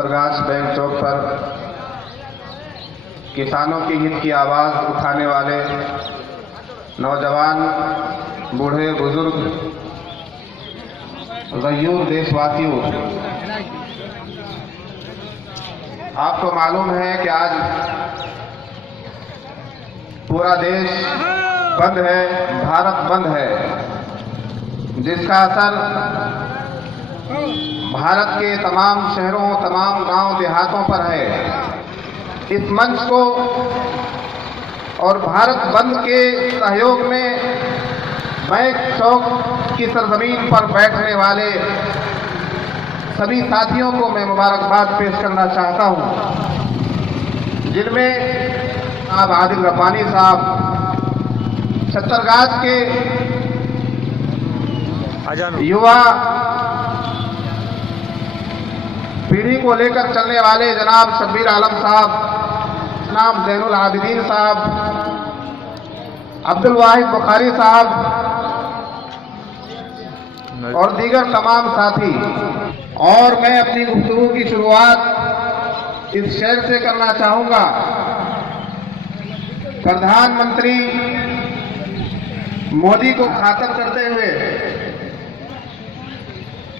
छतरगाछ bank चौक पर किसानों के हित की आवाज़ उठाने वाले नौजवान, बूढ़े, बुजुर्ग, गयूर देशवासियों, आपको मालूम है कि आज पूरा देश बंद है, भारत बंद है, जिसका असर भारत के तमाम शहरों, तमाम गांव देहातों पर है। इस मंच को और भारत बंद के सहयोग में बैंक चौक की सरजमीन पर बैठने वाले सभी साथियों को मैं मुबारकबाद पेश करना चाहता हूं, जिनमें आप आदिल रब्बानी साहब, छतरगाछ के युवा पीढ़ी को लेकर चलने वाले जनाब शब्बीर आलम साहब, जनाब ज़ैनुल आबिदीन साहब, अब्दुल वाहिद बुखारी साहब और दीगर तमाम साथी। और मैं अपनी गुफ्तगू की शुरुआत इस शेर से करना चाहूंगा। प्रधानमंत्री मोदी को खातर करते हुए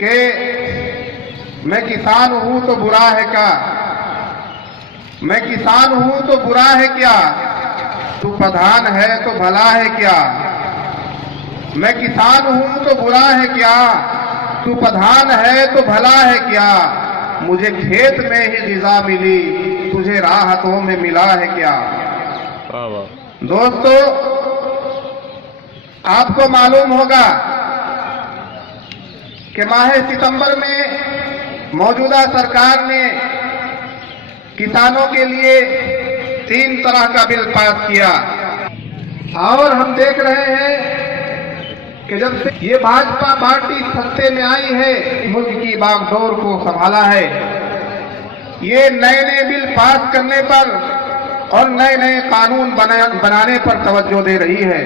कि मैं किसान हूं तो बुरा है क्या, मैं किसान हूं तो बुरा है क्या, तू प्रधान है तो भला है क्या, मैं किसान हूं तो बुरा है क्या, तू प्रधान है तो भला है क्या, मुझे खेत में ही ग़िज़ा मिली, तुझे राहतों में मिला है क्या। दोस्तों, आपको मालूम होगा कि माह सितंबर में मौजूदा सरकार ने किसानों के लिए 3 तरह का बिल पास किया और हम देख रहे हैं कि जब से ये भाजपा पार्टी सत्ते में आई है, मुल्क की बागडोर को संभाला है। ये नए नए बिल पास करने पर और नए नए कानून बनाने पर तवज्जो दे रही है।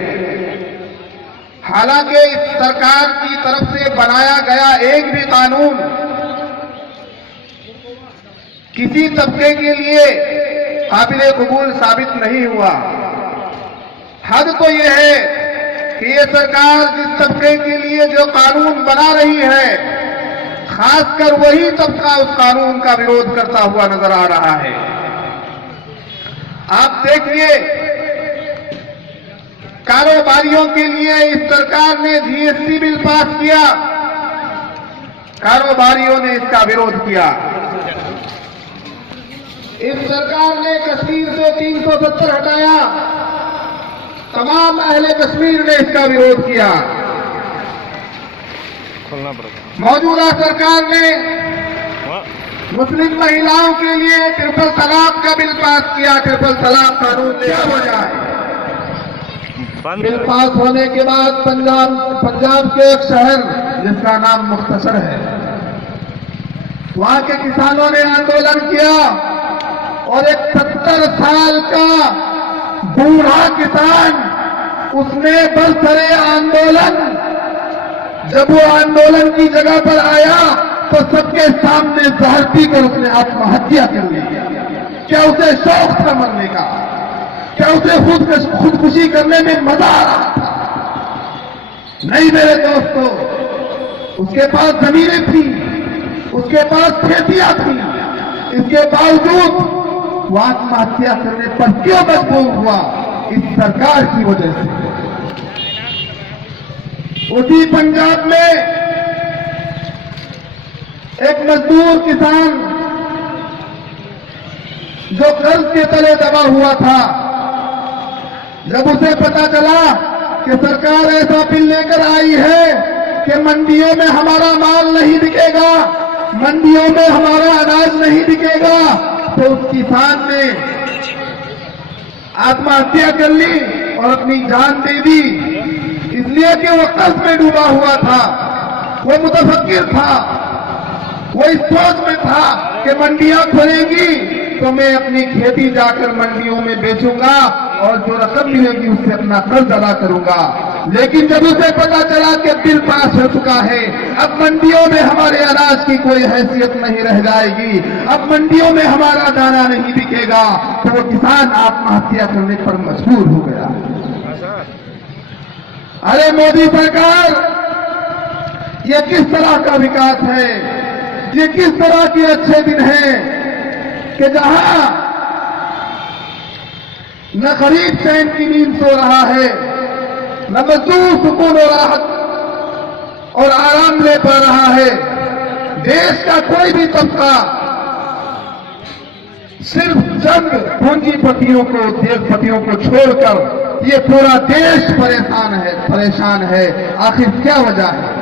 हालांकि इस सरकार की तरफ से बनाया गया एक भी कानून किसी तबके के लिए काबिले कबूल साबित नहीं हुआ। हद तो यह है कि ये सरकार जिस तबके के लिए जो कानून बना रही है, खासकर वही तबका उस कानून का विरोध करता हुआ नजर आ रहा है। आप देखिए, कारोबारियों के लिए इस सरकार ने जीएसटी बिल पास किया, कारोबारियों ने इसका विरोध किया। इस सरकार ने कश्मीर से 370 हटाया, तमाम अहले कश्मीर ने इसका विरोध किया। मौजूदा सरकार ने मुस्लिम महिलाओं के लिए ट्रिपल तलाक का बिल पास किया, ट्रिपल तलाक कानून ले हो जाए। बिल पास होने के बाद पंजाब के एक शहर जिसका नाम मुख्तसर है, वहां के किसानों ने आंदोलन किया और एक 70 साल का बूढ़ा किसान, उसने बरसरे आंदोलन, जब वो आंदोलन की जगह पर आया तो सबके सामने जहर पीकर उसने आत्महत्या कर ली। क्या उसे शौक था मरने का? क्या उसे खुदकुशी करने में मजा आ रहा था? नहीं मेरे दोस्तों, उसके पास जमीनें थी, उसके पास खेतियां थी, इसके बावजूद वो आत्महत्या करने पर क्यों मजबूर हुआ? इस सरकार की वजह से। उसी पंजाब में एक मजदूर किसान जो कर्ज के तले दबा हुआ था, जब उसे पता चला कि सरकार ऐसा बिल लेकर आई है कि मंडियों में हमारा माल नहीं बिकेगा, मंडियों में हमारा अनाज नहीं बिकेगा, तो उस किसान ने आत्महत्या कर ली और अपनी जान दे दी, इसलिए कि वो कर्ज में डूबा हुआ था। वो मुतफक्किर था, वो इस सोच में था कि मंडियां खुलेंगी तो मैं अपनी खेती जाकर मंडियों में बेचूंगा और जो रकम मिलेगी उससे अपना कर्ज अदा करूंगा। लेकिन जब उसे पता चला कि बिल पास हो चुका है, अब मंडियों में हमारे अनाज की कोई हैसियत नहीं रह जाएगी, अब मंडियों में हमारा दाना नहीं बिकेगा, तो वो किसान आत्महत्या करने पर मजबूर हो गया। अरे मोदी सरकार, ये किस तरह का विकास है, ये किस तरह के अच्छे दिन हैं कि जहां न गरीब चैन की नींद सो रहा है, न मजदूर सुकून और राहत और आराम ले पा रहा है। देश का कोई भी तबका सिर्फ चंद पूंजीपतियों को, उद्योगपतियों को छोड़कर ये पूरा देश परेशान है। आखिर क्या वजह है?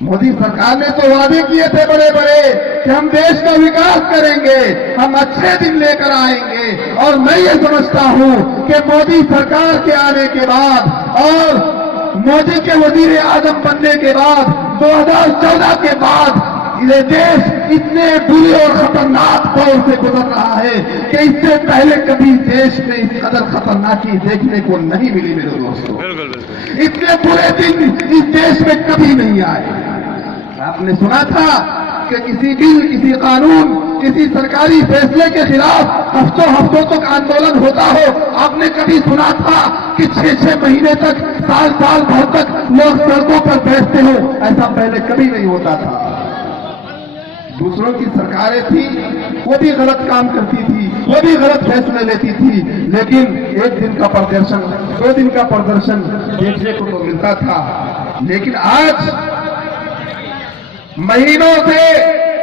मोदी सरकार ने तो वादे किए थे बड़े बड़े कि हम देश का विकास करेंगे, हम अच्छे दिन लेकर आएंगे, और मैं ये समझता हूं कि मोदी सरकार के आने के बाद और मोदी के वजीर आजम बनने के बाद 2014 के बाद ये देश इतने बुरे और खतरनाक दौर से गुजर रहा है कि इससे पहले कभी देश में इस कदर खतरनाकी देखने को नहीं मिली मेरे दोस्तों। इतने बुरे दिन इस देश में कभी नहीं आए। आपने सुना था कि किसी बिल, किसी कानून, किसी सरकारी फैसले के खिलाफ हफ्तों तक आंदोलन होता हो? आपने कभी सुना था कि 6-6 महीने तक, साल भर तक लोग सड़कों पर बैठते हो? ऐसा पहले कभी नहीं होता था। दूसरों की सरकारें थी, वो भी गलत काम करती थी, वो भी गलत फैसले लेती थी, लेकिन एक दिन का प्रदर्शन, 2 दिन का प्रदर्शन देखने को तो मिलता था। लेकिन आज महीनों से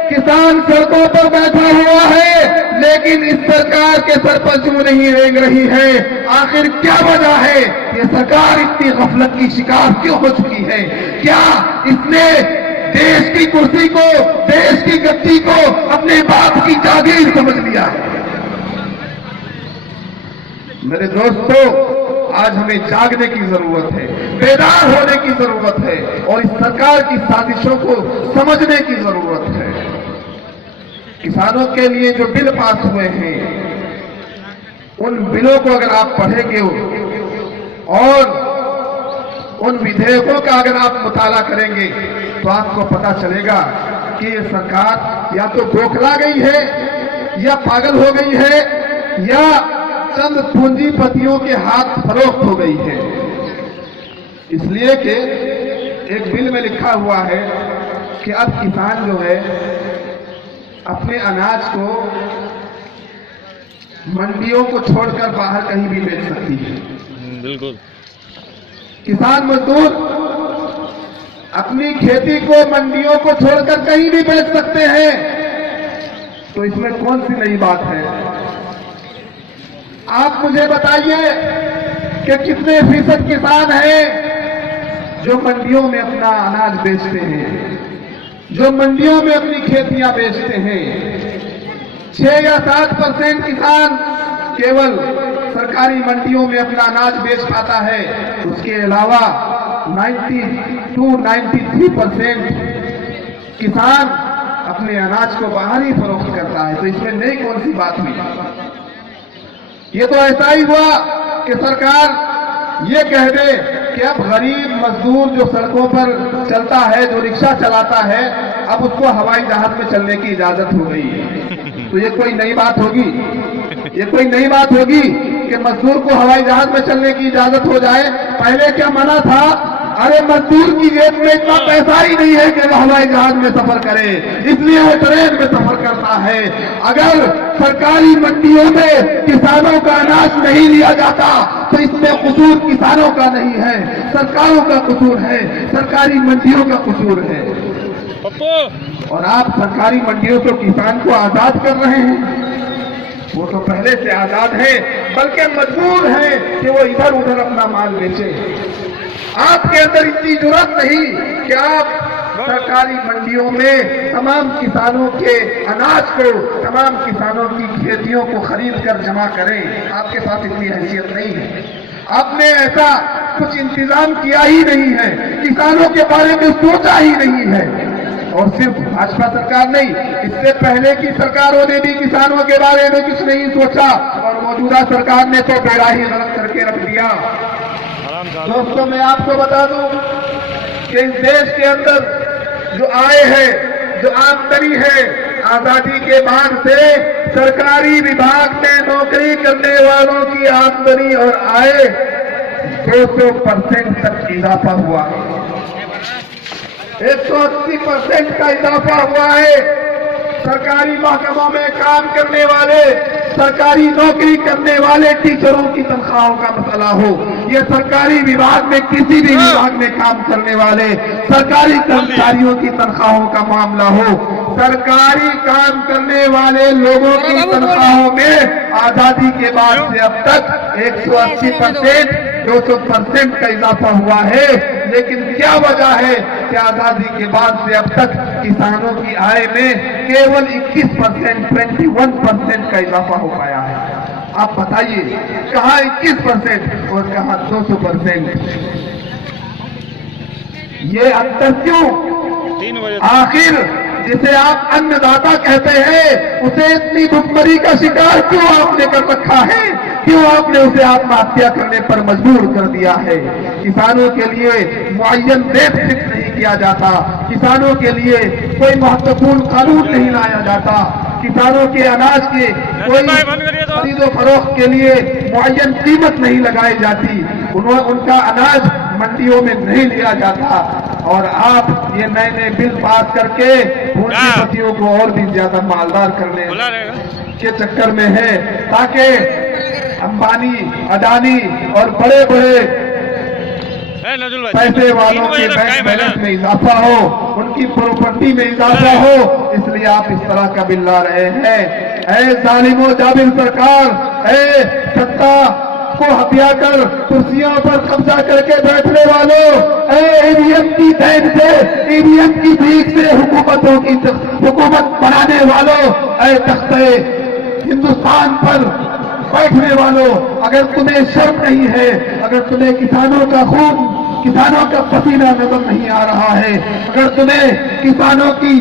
किसान सड़कों पर बैठा हुआ है, लेकिन इस सरकार के सर पर क्यों नहीं रेंग रही है? आखिर क्या वजह है? ये सरकार इतनी गफलत की शिकार क्यों हो चुकी है? क्या इसने देश की कुर्सी को, देश की गद्दी को अपने बाप की जागीर समझ लिया है? मेरे दोस्तों, आज हमें जागने की जरूरत है, बेदार होने की जरूरत है, और इस सरकार की साजिशों को समझने की जरूरत है। किसानों के लिए जो बिल पास हुए हैं, उन बिलों को अगर आप पढ़ेंगे और उन विधेयकों का अगर आप मुताला करेंगे तो आपको पता चलेगा कि ये सरकार या तो बौखला गई है, या पागल हो गई है, या चंद पूंजीपतियों के हाथ फरोख्त हो गई है। इसलिए कि एक बिल में लिखा हुआ है कि अब किसान जो है अपने अनाज को मंडियों को छोड़कर बाहर कहीं भी बेच सकती है। बिल्कुल। किसान मजदूर अपनी खेती को मंडियों को छोड़कर कहीं भी बेच सकते हैं। तो इसमें कौन सी नई बात है? आप मुझे बताइए कि कितने फीसद किसान हैं जो मंडियों में अपना अनाज बेचते हैं, जो मंडियों में अपनी खेतियां बेचते हैं? 6 या 7% किसान केवल सरकारी मंडियों में अपना अनाज बेच पाता है। उसके अलावा 92-93% किसान अपने अनाज को बाहर ही फरोख्त करता है। तो इसमें नई कौन सी बात हुई? ये तो ऐसा ही हुआ कि सरकार ये कह दे कि अब गरीब मजदूर जो सड़कों पर चलता है, जो रिक्शा चलाता है, अब उसको हवाई जहाज में चलने की इजाजत हो गई। तो ये कोई नई बात होगी? ये कोई नई बात होगी कि मजदूर को हवाई जहाज में चलने की इजाजत हो जाए? पहले क्या मना था? अरे मजदूर की जेब में इतना पैसा ही नहीं है कि वो हवाई जहाज में सफर करे, इसलिए वो ट्रेन में सफर करता है। अगर सरकारी मंडियों में किसानों का अनाज नहीं लिया जाता तो इसमें कसूर किसानों का नहीं है, सरकारों का कसूर है, सरकारी मंडियों का कसूर है। और आप सरकारी मंडियों से किसान को आजाद कर रहे हैं। वो तो पहले से आजाद है, बल्कि मजबूर है कि वो इधर उधर अपना माल बेचे। आपके अंदर इतनी जुर्रत नहीं कि आप सरकारी मंडियों में तमाम किसानों के अनाज को, तमाम किसानों की खेतियों को खरीद कर जमा करें। आपके पास इतनी हैसियत नहीं है, आपने ऐसा कुछ इंतजाम किया ही नहीं है, किसानों के बारे में सोचा ही नहीं है। और सिर्फ भाजपा सरकार नहीं, इससे पहले की सरकारों ने भी किसानों के बारे में कुछ नहीं सोचा, और मौजूदा सरकार ने तो बेड़ा ही गलत करके रख दिया। दोस्तों, मैं आपको बता दूं कि इस देश के अंदर जो आय है, जो आमदनी है, आजादी के बाद से सरकारी विभाग में नौकरी करने वालों की आमदनी और आय 200% तक इजाफा हुआ है। 180% का इजाफा हुआ है। सरकारी महकमों में काम करने वाले, सरकारी नौकरी करने वाले टीचरों की तनख्वाहों का मसला हो, ये सरकारी विभाग में किसी भी विभाग में काम करने वाले सरकारी कर्मचारियों की तनख्वाहों का मामला हो, सरकारी काम करने वाले लोगों की तनख्वाहों में आजादी के बाद से अब तक 180%, 200% का इजाफा हुआ है। लेकिन क्या वजह है कि आजादी के बाद से अब तक किसानों की आय में केवल 21%, 21% का इजाफा हो पाया है? आप बताइए, कहां 21% और कहां 200%? ये अंतर क्यों? आखिर जिसे आप अन्नदाता कहते हैं, उसे इतनी भुखमरी का शिकार क्यों आपने कर रखा है? क्यों आपने उसे आत्महत्या करने पर मजबूर कर दिया है? किसानों के लिए मुअय्यन रेट फिक्स नहीं किया जाता, किसानों के लिए कोई महत्वपूर्ण कानून नहीं लाया जाता, किसानों के अनाज के कोई खरीदो फरोख्त के लिए मुअय्यन कीमत नहीं लगाई जाती, उनका अनाज मंडियों में नहीं लिया जाता। और आप ये नए नए बिल पास करके पूंजीपतियों को और भी ज्यादा मालदार करने के चक्कर में है, ताकि अंबानी, अडानी और बड़े बड़े पैसे वालों के बैंक बैलेंस में इजाफा हो, उनकी प्रॉपर्टी में इजाफा हो, इसलिए आप इस तरह का बिल ला रहे हैं। ऐ जालिमो जाबिर सरकार, ऐ सत्ता को हत्या कर कुर्सियों पर कब्जा करके बैठने वालों, ईवीएम की देन से, ईवीएम की भीख से हुकूमतों की हुकूमत बनाने वालों, ऐ तख्ते हिंदुस्तान पर बैठने वालों, अगर तुम्हें शर्म नहीं है, अगर तुम्हें किसानों का खून, किसानों का पसीना नजर नहीं आ रहा है, अगर तुम्हें किसानों की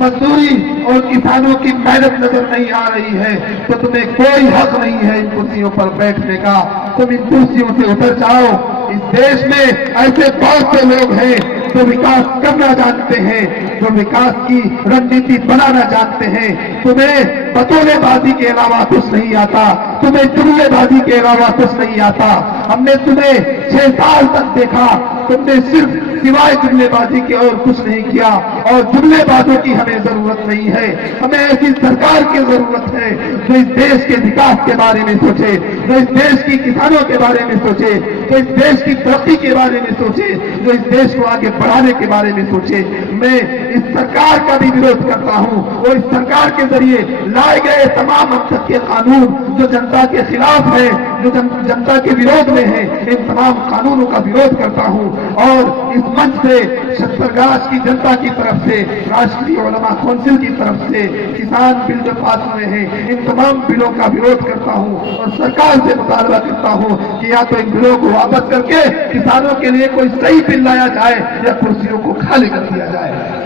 मजदूरी और किसानों की मेहनत नजर नहीं आ रही है, तो तुम्हें कोई हक नहीं है इन कुर्सियों पर बैठने का। तुम इन कुर्सियों से उतर जाओ। इस देश में ऐसे बहुत से लोग हैं जो विकास करना जानते हैं, जो विकास की रणनीति बनाना जानते हैं। तुम्हें बतौलेबाजी के अलावा कुछ नहीं आता, तुम्हें जुमलेबाजी के अलावा कुछ नहीं आता। हमने तुम्हें 6 साल तक देखा, तुमने सिर्फ सिवाय जुमलेबाजी के और कुछ नहीं किया, और जुमलेबाजों की हमें जरूरत नहीं है। हमें ऐसी सरकार की जरूरत है जो इस देश के विकास के बारे में सोचे, जो इस देश की किसानों के बारे में सोचे, जो इस देश की तरक्की के बारे में सोचे, जो इस देश को आगे बढ़ाने के बारे में सोचे। मैं इस सरकार का भी विरोध करता हूं, और इस सरकार के जरिए लाए गए तमाम अब तक के कानून जो जनता के खिलाफ है, जो जनता के विरोध में है, इन तमाम कानूनों का विरोध करता हूं। और इस मंच से छत्तीसगढ़ की जनता की तरफ से, राष्ट्रीय उलमा काउंसिल की तरफ से किसान बिल जो पास हुए हैं, इन तमाम बिलों का विरोध करता हूं, और सरकार से मुतालबा करता हूं कि या तो इन बिलों को वापस करके किसानों के लिए कोई सही बिल लाया जाए, या कुर्सियों को खाली कर दिया जाए।